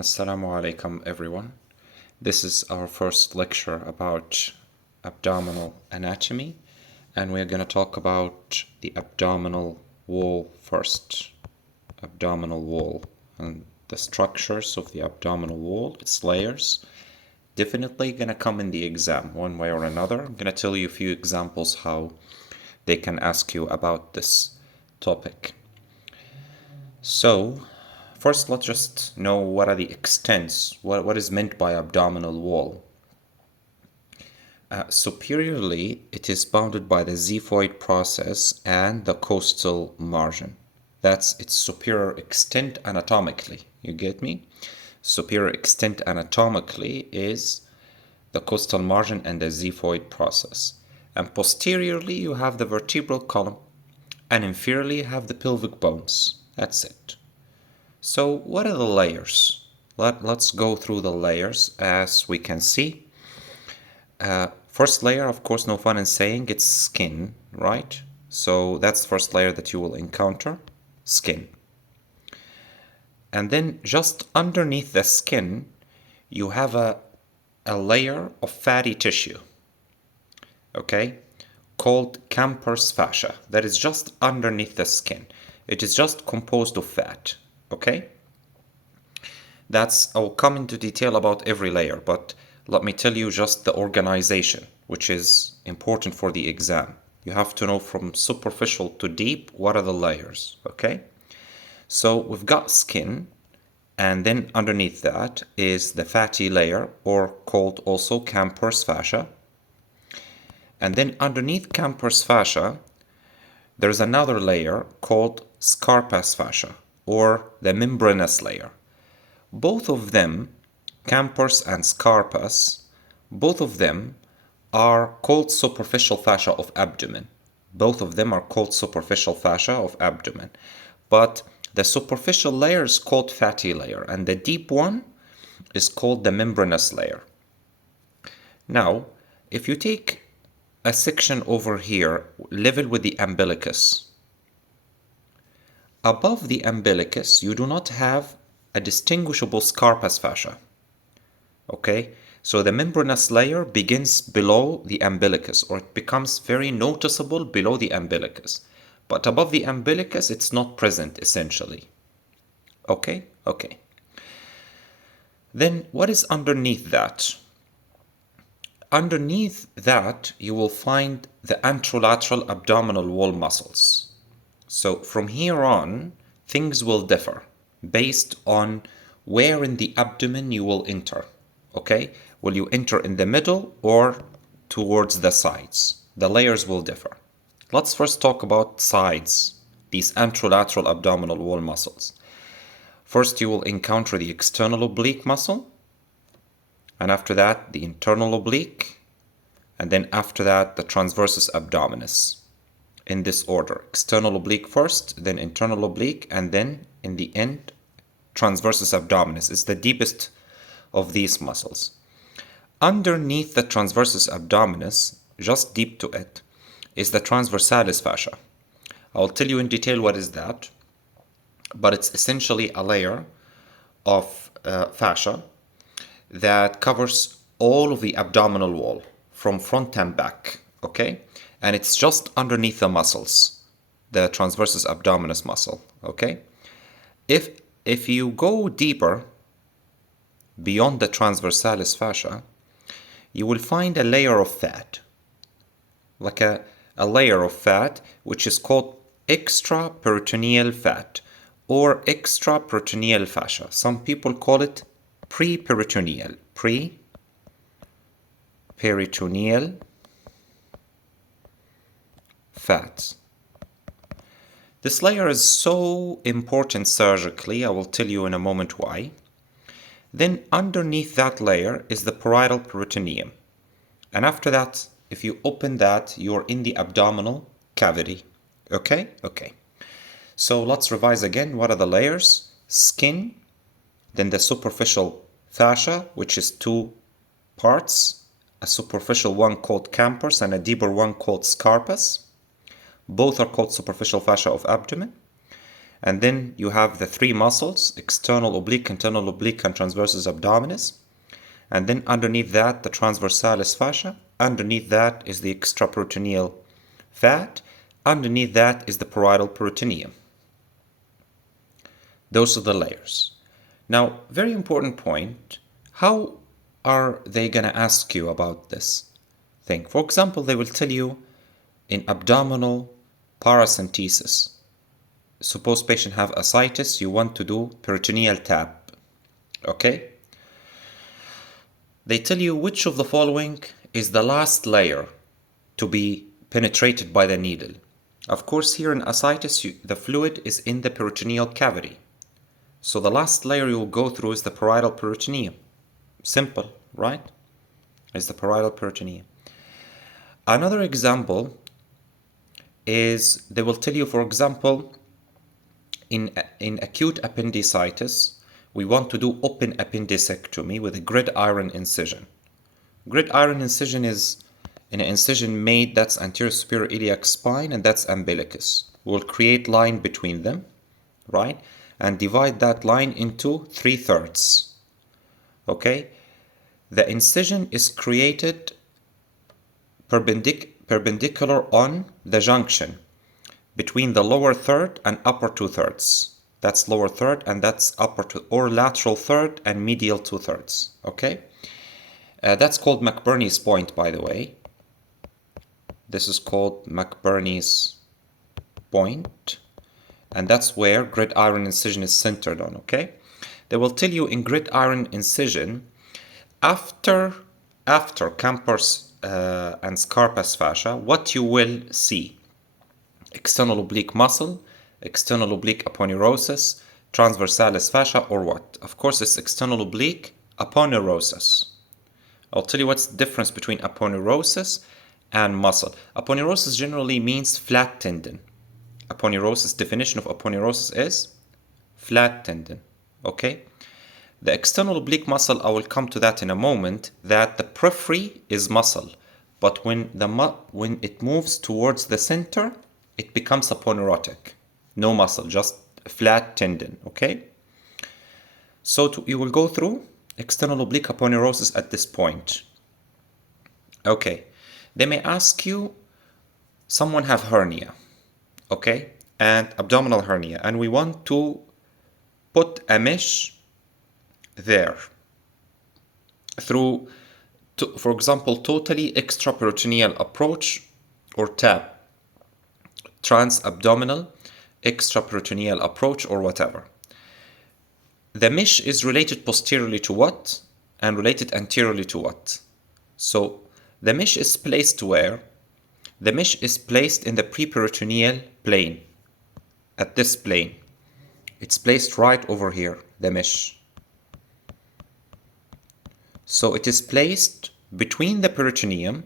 Assalamu alaikum everyone. This is our first lecture about abdominal anatomy, and we're going to talk about the abdominal wall first. Abdominal wall and the structures of the abdominal wall, its layers. Definitely going to come in the exam one way or another. I'm going to tell you a few examples how they can ask you about this topic. So, first, let's just know what are the extents, what is meant by abdominal wall. Superiorly, it is bounded by the xiphoid process and the costal margin. That's its superior extent anatomically. You get me? Superior extent anatomically is the costal margin and the xiphoid process. And posteriorly, you have the vertebral column, and inferiorly, you have the pelvic bones. That's it. So what are the layers? Let's go through the layers as we can see. First layer, of course, no fun in saying, it's skin, right? So that's the first layer that you will encounter, skin. And then just underneath the skin, you have a layer of fatty tissue, okay, called Camper's fascia. That is just underneath the skin. It is just composed of fat, okay? I'll come into detail about every layer, but let me tell you just the organization, which is important for the exam. You have to know from superficial to deep, what are the layers, okay? So we've got skin, and then underneath that is the fatty layer, or called also Camper's fascia. And then underneath Camper's fascia, there's another layer called Scarpa's fascia, or the membranous layer. Both of them, Camper's and Scarpa's, both of them are called superficial fascia of abdomen. Both of them are called superficial fascia of abdomen. But the superficial layer is called fatty layer, and the deep one is called the membranous layer. Now, if you take a section over here, level with the umbilicus, above the umbilicus, you do not have a distinguishable Scarpa's fascia. Okay, so the membranous layer begins below the umbilicus, or it becomes very noticeable below the umbilicus. But above the umbilicus, it's not present essentially. Okay. Then what is underneath that? Underneath that, you will find the anterolateral abdominal wall muscles. So from here on, things will differ based on where in the abdomen you will enter. Okay? Will you enter in the middle or towards the sides? The layers will differ. Let's first talk about sides, these anterolateral abdominal wall muscles. First, you will encounter the external oblique muscle, and after that, the internal oblique, and then after that, the transversus abdominis. In this order, external oblique first, then internal oblique, and then in the end, transversus abdominis is the deepest of these muscles. Underneath the transversus abdominis, just deep to it, is the transversalis fascia. I'll tell you in detail what is that, but it's essentially a layer of fascia that covers all of the abdominal wall from front and back, okay? And it's just underneath the muscles, the transversus abdominis muscle, okay? If you go deeper beyond the transversalis fascia, you will find a layer of fat, like a layer of fat, which is called extraperitoneal fat or extraperitoneal fascia. Some people call it preperitoneal fat. This layer is so important surgically, I will tell you in a moment why. Then underneath that layer is the parietal peritoneum. And after that, if you open that, you're in the abdominal cavity. Okay. So let's revise again. What are the layers? Skin, then the superficial fascia, which is two parts, a superficial one called Camper's and a deeper one called Scarpa's. Both are called superficial fascia of abdomen. And then you have the three muscles, external oblique, internal oblique, and transversus abdominis. And then underneath that, the transversalis fascia. Underneath that is the extraperitoneal fat. Underneath that is the parietal peritoneum. Those are the layers. Now, very important point, how are they going to ask you about this thing? For example, they will tell you in abdominal paracentesis. Suppose patient have ascites, you want to do peritoneal tap. Okay? They tell you which of the following is the last layer to be penetrated by the needle. Of course, here in ascites, the fluid is in the peritoneal cavity. So the last layer you'll go through is the parietal peritoneum. Simple, right? Is the parietal peritoneum. Another example is they will tell you, for example, in acute appendicitis, we want to do open appendicectomy with a gridiron incision. Gridiron incision is an incision made that's anterior superior iliac spine, and that's umbilicus. We'll create line between them, right? And divide that line into 3/3. Okay? The incision is created perpendicular on the junction between the lower third and upper 2/3. That's lower third and that's upper or lateral third and medial 2/3. Okay? That's called McBurney's point, by the way. This is called McBurney's point. And that's where gridiron incision is centered on, okay? They will tell you in gridiron incision, after Camper's and Scarpa's fascia, what you will see. External oblique muscle, external oblique aponeurosis, transversalis fascia, or what? Of course, it's external oblique aponeurosis. I'll tell you what's the difference between aponeurosis and muscle. Aponeurosis generally means flat tendon. Aponeurosis, definition of aponeurosis is flat tendon. Okay? The external oblique muscle, I will come to that in a moment, that the periphery is muscle. But when it moves towards the center, it becomes aponeurotic. No muscle, just flat tendon. Okay? So you will go through external oblique aponeurosis at this point. Okay. They may ask you, someone have hernia. Okay, and abdominal hernia, and we want to put a mesh there through, for example, totally extraperitoneal approach or tap, transabdominal extraperitoneal approach or whatever. The mesh is related posteriorly to what and related anteriorly to what? So the mesh is placed where? The mesh is placed in the preperitoneal plane, at this plane. It's placed right over here, the mesh. So it is placed between the peritoneum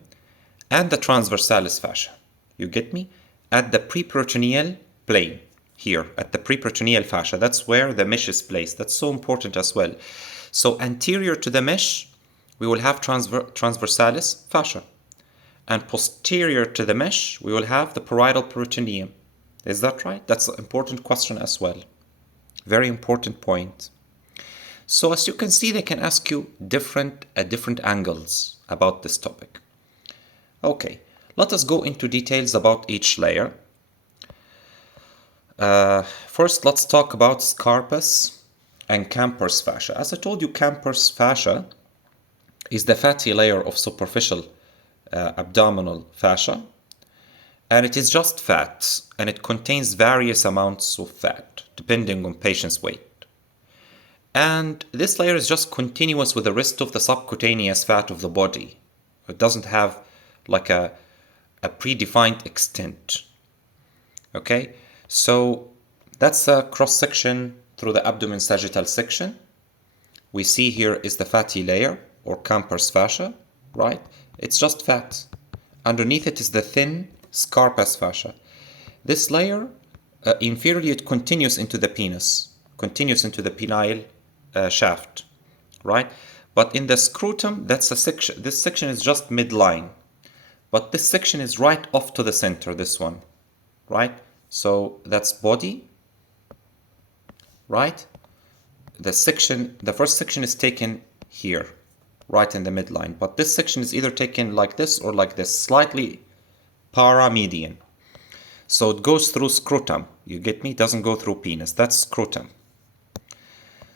and the transversalis fascia. You get me? At the preperitoneal plane, here, at the preperitoneal fascia. That's where the mesh is placed. That's so important as well. So anterior to the mesh, we will have transversalis fascia. And posterior to the mesh, we will have the parietal peritoneum. Is that right? That's an important question as well. Very important point. So as you can see, they can ask you different angles about this topic. Okay, let us go into details about each layer. First, let's talk about Scarpa's and Camper's fascia. As I told you, Camper's fascia is the fatty layer of superficial abdominal fascia, and it is just fat, and it contains various amounts of fat depending on patient's weight. And this layer is just continuous with the rest of the subcutaneous fat of the body. It doesn't have like a predefined extent. Okay, so that's a cross section through the abdomen sagittal section. We see here is the fatty layer or Camper's fascia, right? It's just fat. Underneath it is the thin Scarpa's fascia. This layer, inferiorly, it continues into the penis, continues into the penile shaft, right? But in the scrotum, that's a section. This section is just midline, but this section is right off to the center. This one, right? So that's body, right? The first section is taken here, right in the midline, but this section is either taken like this or like this, slightly paramedian. So it goes through scrotum, you get me? It doesn't go through penis, that's scrotum.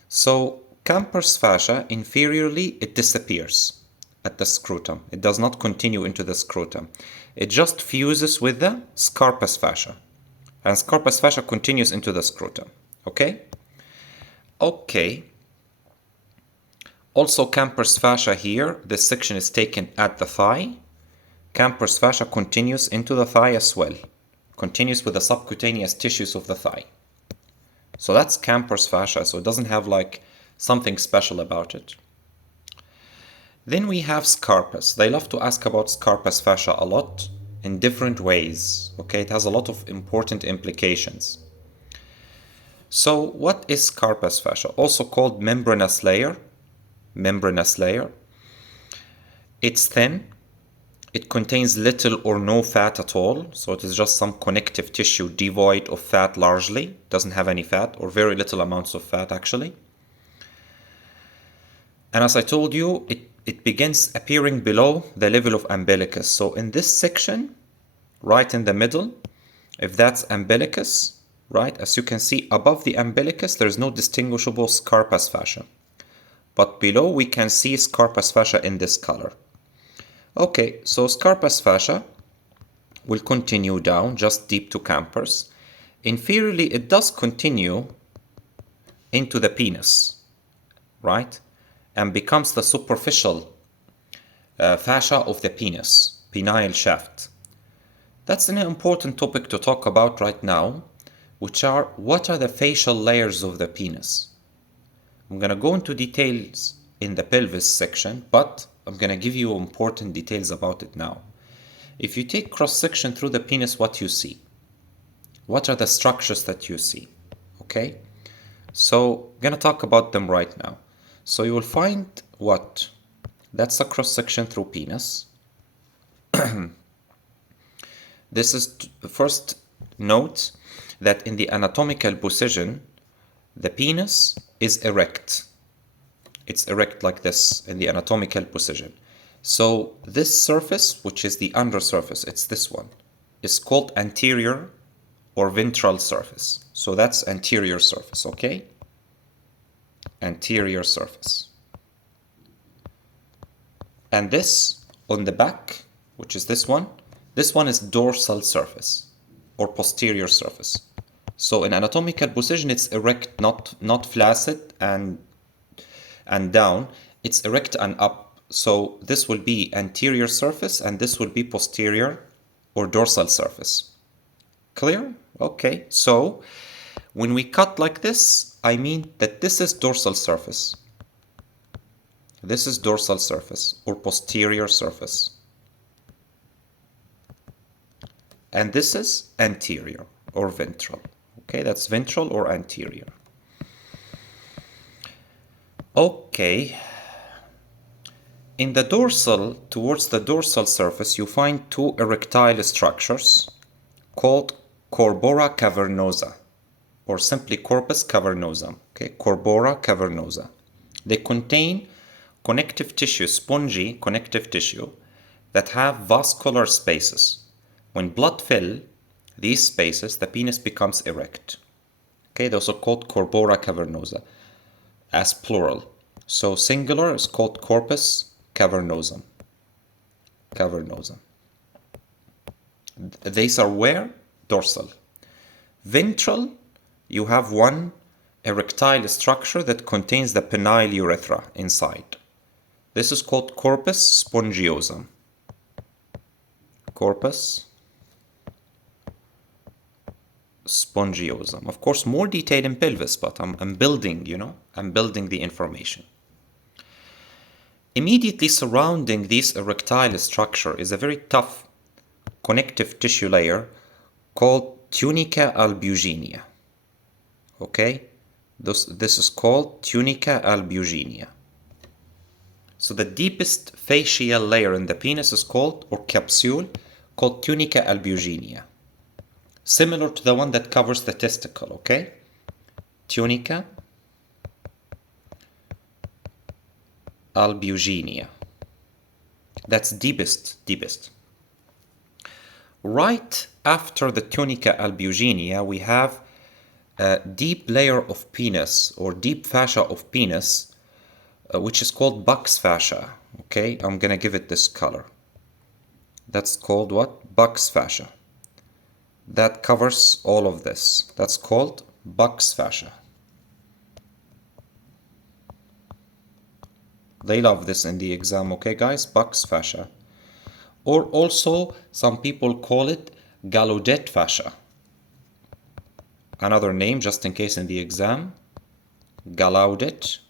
So Camper's fascia, inferiorly, it disappears at the scrotum. It does not continue into the scrotum. It just fuses with the Scarpa's fascia. And Scarpa's fascia continues into the scrotum, okay? Okay. Also Camper's fascia here, this section is taken at the thigh. Camper's fascia continues into the thigh as well. Continues with the subcutaneous tissues of the thigh. So that's Camper's fascia, so it doesn't have like something special about it. Then we have Scarpa's. They love to ask about Scarpa's fascia a lot in different ways, okay? It has a lot of important implications. So what is Scarpa's fascia? Also called membranous layer. Membranous layer. It's thin. It contains little or no fat at all. So it is just some connective tissue devoid of fat largely. Doesn't have any fat or very little amounts of fat actually. And as I told you, it begins appearing below the level of umbilicus. So in this section, right in the middle, if that's umbilicus, right, as you can see above the umbilicus, there is no distinguishable Scarpa's fascia. But below we can see Scarpa's fascia in this color. Okay, so Scarpa's fascia will continue down just deep to Camper's. Inferiorly, it does continue into the penis, right? And becomes the superficial fascia of the penis, penile shaft. That's an important topic to talk about right now, which are what are the facial layers of the penis. I'm going to go into details in the pelvis section, but I'm going to give you important details about it now. If you take cross-section through the penis, what you see? What are the structures that you see? Okay? So I'm going to talk about them right now. So you will find what? That's a cross-section through penis. This is first note that in the anatomical position, the penis is erect. It's erect like this in the anatomical position. So this surface, which is the undersurface, it's this one, is called anterior or ventral surface. So that's anterior surface, okay? Anterior surface. And this on the back, which is this one is dorsal surface or posterior surface. So in anatomical position, it's erect, not flaccid and down. It's erect and up. So this will be anterior surface and this will be posterior or dorsal surface. Clear? Okay. So when we cut like this, I mean that this is dorsal surface. This is dorsal surface or posterior surface. And this is anterior or ventral. Okay, that's ventral or anterior. Okay. In the dorsal, towards the dorsal surface, you find two erectile structures called corpora cavernosa, or simply corpus cavernosum. Okay, corpora cavernosa. They contain connective tissue, spongy connective tissue, that have vascular spaces. When blood fill these spaces, the penis becomes erect. Okay, those are called corpora cavernosa as plural. So singular is called corpus cavernosum. Cavernosum. These are where? Dorsal. Ventral, you have one erectile structure that contains the penile urethra inside. This is called corpus spongiosum. Corpus spongiosum. Of course, more detail in pelvis, but I'm building, I'm building the information. Immediately surrounding this erectile structure is a very tough connective tissue layer called tunica albuginea. Okay? This is called tunica albuginea. So the deepest fascial layer in the penis is called, or capsule, called tunica albuginea. Similar to the one that covers the testicle, okay? tunica albuginea. That's deepest. Right after the tunica albuginea, we have a deep layer of penis or deep fascia of penis, which is called Buck's fascia. Okay, I'm gonna give it this color. That's called what? Buck's fascia. That covers all of this. That's called Buck's fascia. They love this in the exam, okay guys? Buck's fascia. Or also, some people call it Gallaudet fascia. Another name, just in case in the exam, Gallaudet's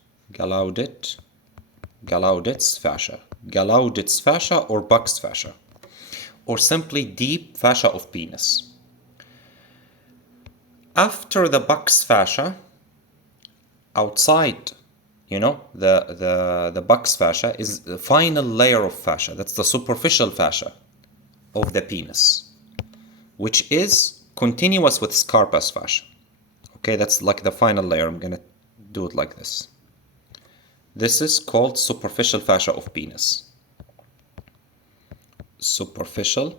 fascia. Gallaudet's fascia or Buck's fascia. Or simply deep fascia of penis. After the Buck's fascia, outside, you know, the Buck's fascia is the final layer of fascia. That's the superficial fascia of the penis, which is continuous with Scarpa's fascia. Okay, that's like the final layer. I'm gonna do it like this. This is called superficial fascia of penis. Superficial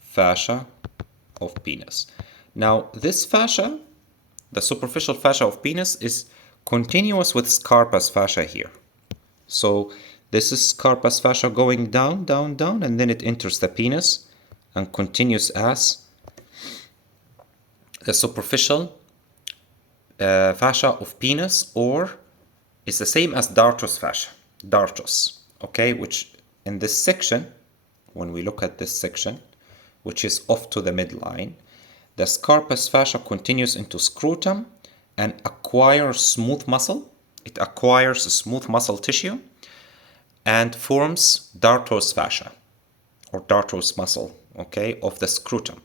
fascia of penis. Now, this fascia, the superficial fascia of penis, is continuous with Scarpa's fascia here. So this is Scarpa's fascia going down, and then it enters the penis and continues as the superficial fascia of penis, or it's the same as Dartos fascia. Dartos, okay, which in this section, when we look at this section, which is off to the midline, the Scarpa's fascia continues into scrotum and acquires smooth muscle. It acquires a smooth muscle tissue and forms Dartos fascia or Dartos muscle, okay, of the scrotum.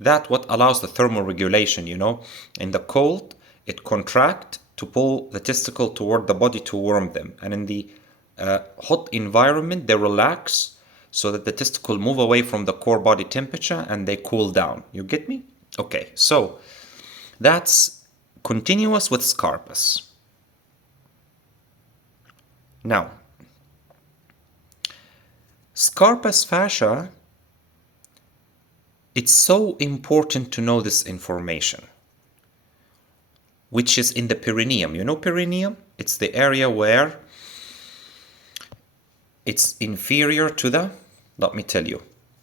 That what allows the thermoregulation, you know. In the cold, it contracts to pull the testicle toward the body to warm them. And in the hot environment, they relax so that the testicle move away from the core body temperature and they cool down. You get me? Okay, so that's continuous with Scarpa's. Now, Scarpa's fascia, it's so important to know this information, which is in the perineum. You know perineum? It's the area where it's inferior to the, let me tell you,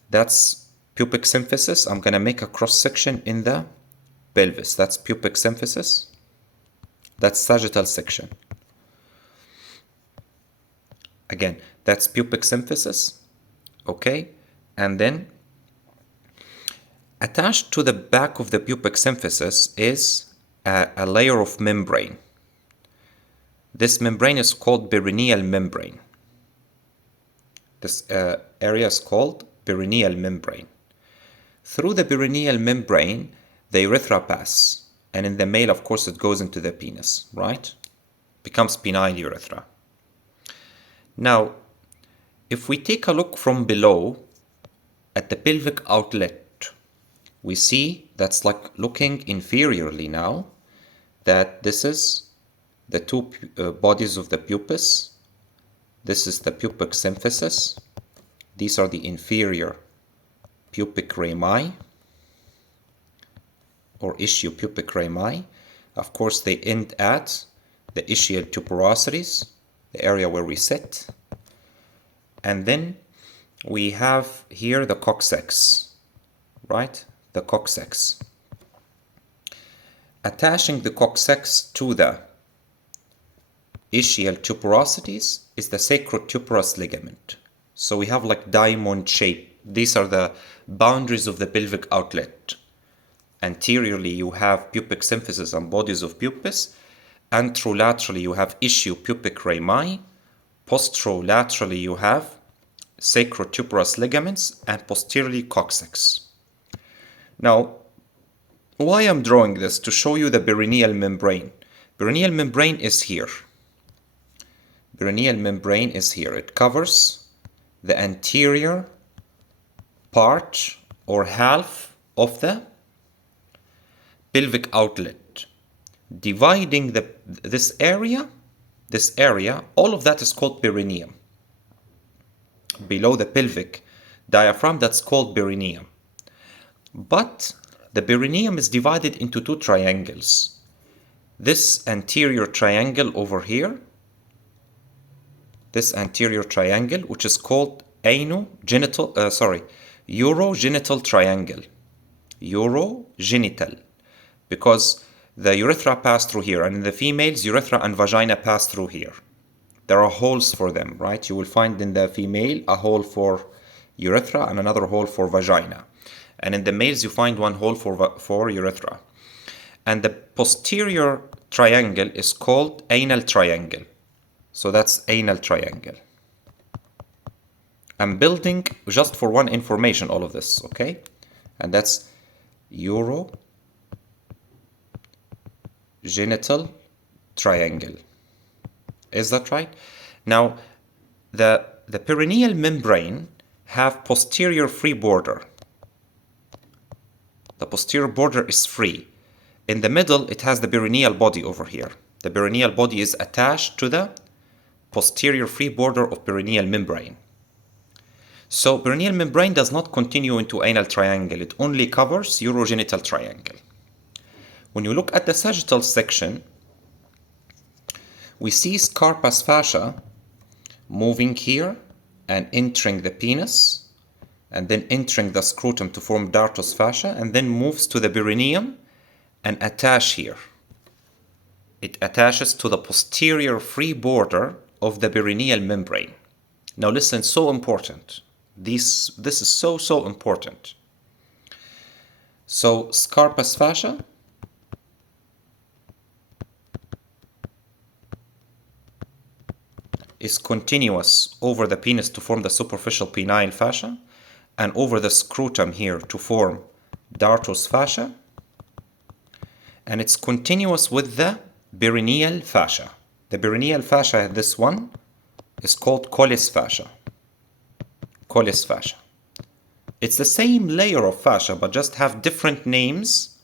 that's pubic symphysis. I'm going to make a cross section in the pelvis. That's pubic symphysis. That's sagittal section. Again, that's pubic symphysis. Okay? And then attached to the back of the pubic symphysis is a layer of membrane. This membrane is called perineal membrane. This area is called perineal membrane. Through the perineal membrane, the urethra passes. And in the male, of course, it goes into the penis, right? Becomes penile urethra. Now, if we take a look from below at the pelvic outlet, we see that's like looking inferiorly now, that this is the two bodies of the pubis. This is the pubic symphysis. These are the inferior pubic rami or ischial pubic rami. Of course, they end at the ischial tuberosities, the area where we sit. And then we have here the coccyx, right? The coccyx. Attaching the coccyx to the ischial tuberosities is the sacrotuberous ligament. So we have like diamond shape. These are the boundaries of the pelvic outlet. Anteriorly, you have pubic symphysis and bodies of pubis. Anterolaterally, you have ischial pubic rami. Posterolaterally, you have sacrotuberous ligaments, and posteriorly coccyx. Now, why I'm drawing this? To show you the perineal membrane. Perineal membrane is here. Perineal membrane is here. It covers the anterior part or half of the pelvic outlet, dividing this area, all of that is called perineum. Below the pelvic diaphragm, that's called perineum. But the perineum is divided into two triangles. This anterior triangle over here, this anterior triangle, which is called urogenital triangle. Urogenital, because the urethra pass through here, and in the females, urethra and vagina pass through here. There are holes for them, right? You will find in the female a hole for urethra and another hole for vagina. And in the males, you find one hole for urethra. And the posterior triangle is called anal triangle. So that's anal triangle. I'm building just for one information all of this, okay? And that's urogenital triangle. Is that right? Now, the perineal membrane have posterior free border. The posterior border is free. In the middle, it has the perineal body over here. The perineal body is attached to the posterior free border of perineal membrane. So perineal membrane does not continue into anal triangle. It only covers urogenital triangle. When you look at the sagittal section, we see Scarpa's fascia moving here and entering the penis, and then entering the scrotum to form dartos fascia, and then moves to the perineum and attach here. It attaches to the posterior free border of the perineal membrane. Now listen, so important. This is so important. So Scarpa's fascia is continuous over the penis to form the superficial penile fascia, and over the scrotum here to form dartos fascia, and it's continuous with the perineal fascia. The perineal fascia, this one, is called Colles fascia. Colles fascia. It's the same layer of fascia, but just have different names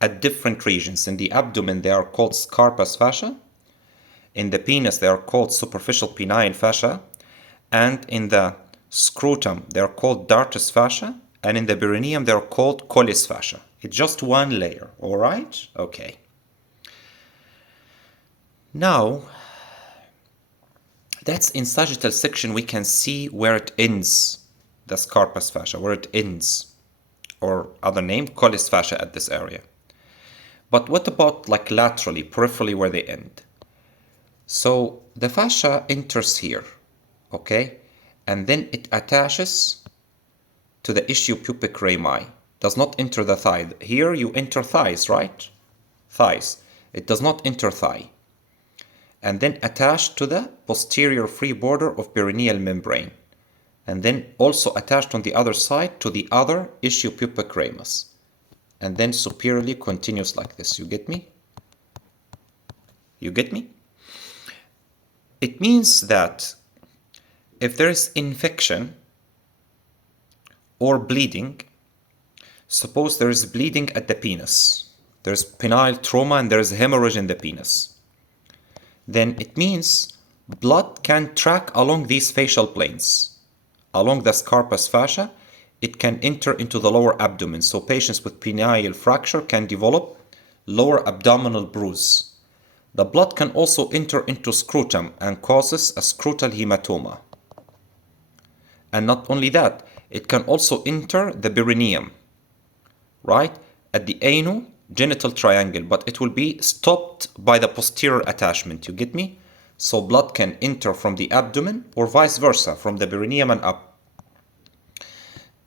at different regions. In the abdomen, they are called Scarpa's fascia. In the penis, they are called superficial penile fascia. And in the scrotum, they are called dartos fascia. And in the perineum, they are called Colles fascia. It's just one layer, all right? Okay. Now, that's in sagittal section, we can see where it ends, the Scarpa's fascia, where it ends, or other name, Colles fascia at this area. But what about like laterally, peripherally, where they end? So the fascia enters here, okay? And then it attaches to the ischiopubic rami. Does not enter the thigh. Here you enter thighs, right? Thighs. It does not enter thigh. And then attached to the posterior free border of perineal membrane. And then also attached on the other side to the other ischiopubic ramus. And then superiorly continues like this. You get me? You get me? It means that if there is infection or bleeding, suppose there is bleeding at the penis, there's penile trauma and there is hemorrhage in the penis, then it means blood can track along these facial planes. Along the Scarpa's fascia, it can enter into the lower abdomen. So patients with penile fracture can develop lower abdominal bruise. The blood can also enter into scrotum and causes a scrotal hematoma. And not only that, it can also enter the perineum, right, at the anogenital triangle, but it will be stopped by the posterior attachment. You get me? So blood can enter from the abdomen or vice versa, from the perineum and up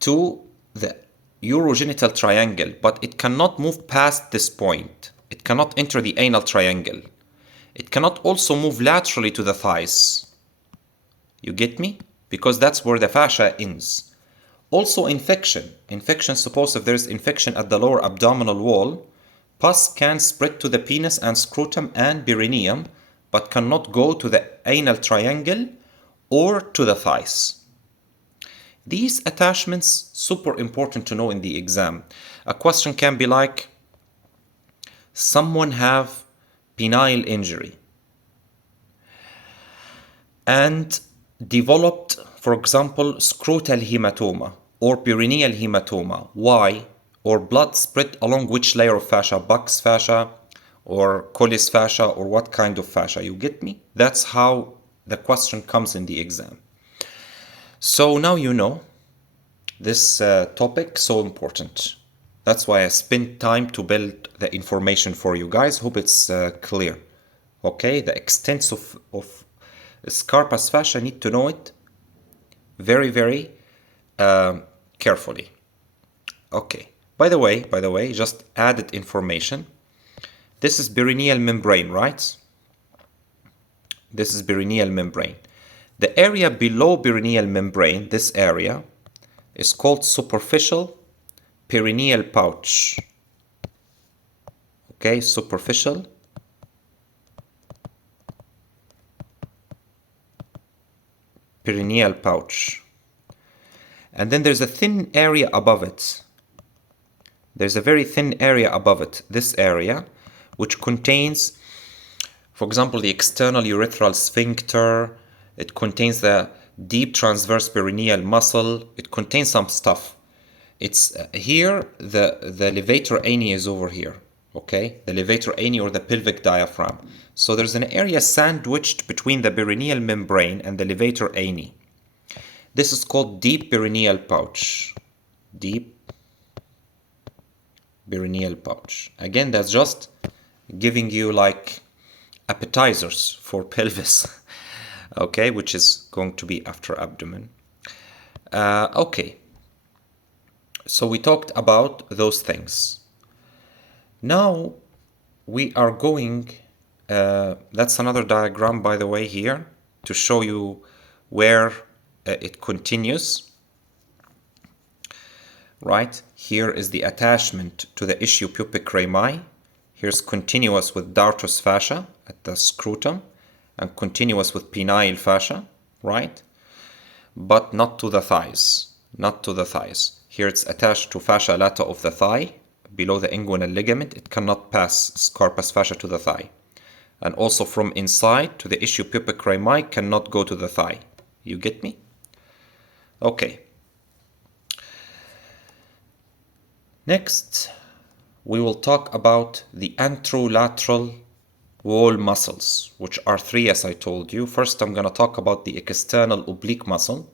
to the urogenital triangle, but it cannot move past this point. It cannot enter the anal triangle. It cannot also move laterally to the thighs. You get me? Because that's where the fascia ends. Also infection. Infection, suppose if there is infection at the lower abdominal wall, pus can spread to the penis and scrotum and perineum, but cannot go to the anal triangle or to the thighs. These attachments, super important to know in the exam. A question can be like, someone have penile injury and developed, for example, scrotal hematoma or perineal hematoma. Why? Or blood spread along which layer of fascia? Buck's fascia or Colles fascia, or what kind of fascia? You get me? That's how the question comes in the exam. So now you know this topic, so important. That's why I spent time to build the information for you guys. Hope it's clear. Okay, the extent of Scarpa's fascia, need to know it very, very carefully. Okay. By the way, just added information. This is perineal membrane, right? This is perineal membrane. The area below perineal membrane, this area, is called superficial perineal pouch. Okay, superficial perineal pouch. And then there's a thin area above it. There's a very thin area above it, this area, which contains, for example, the external urethral sphincter. It contains the deep transverse perineal muscle. It contains some stuff. It's here, the levator ani is over here, okay? The levator ani, or the pelvic diaphragm. So there's an area sandwiched between the perineal membrane and the levator ani. This is called deep perineal pouch. Deep perineal pouch. Again, that's just giving you like appetizers for pelvis, okay, which is going to be after abdomen. Okay, so we talked about those things. Now we are going, that's another diagram, by the way, here to show you where it continues. Right, here is the attachment to the ischiopubic rami. Here's continuous with dartos fascia at the scrotum and continuous with penile fascia, right? But not to the thighs, not to the thighs. Here it's attached to fascia lata of the thigh, below the inguinal ligament. It cannot pass Scarpa's fascia to the thigh. And also from inside to the ischiopubic rami cannot go to the thigh. You get me? Okay. Next, we will talk about the anterolateral wall muscles, which are three, as I told you. First, I'm going to talk about the external oblique muscle.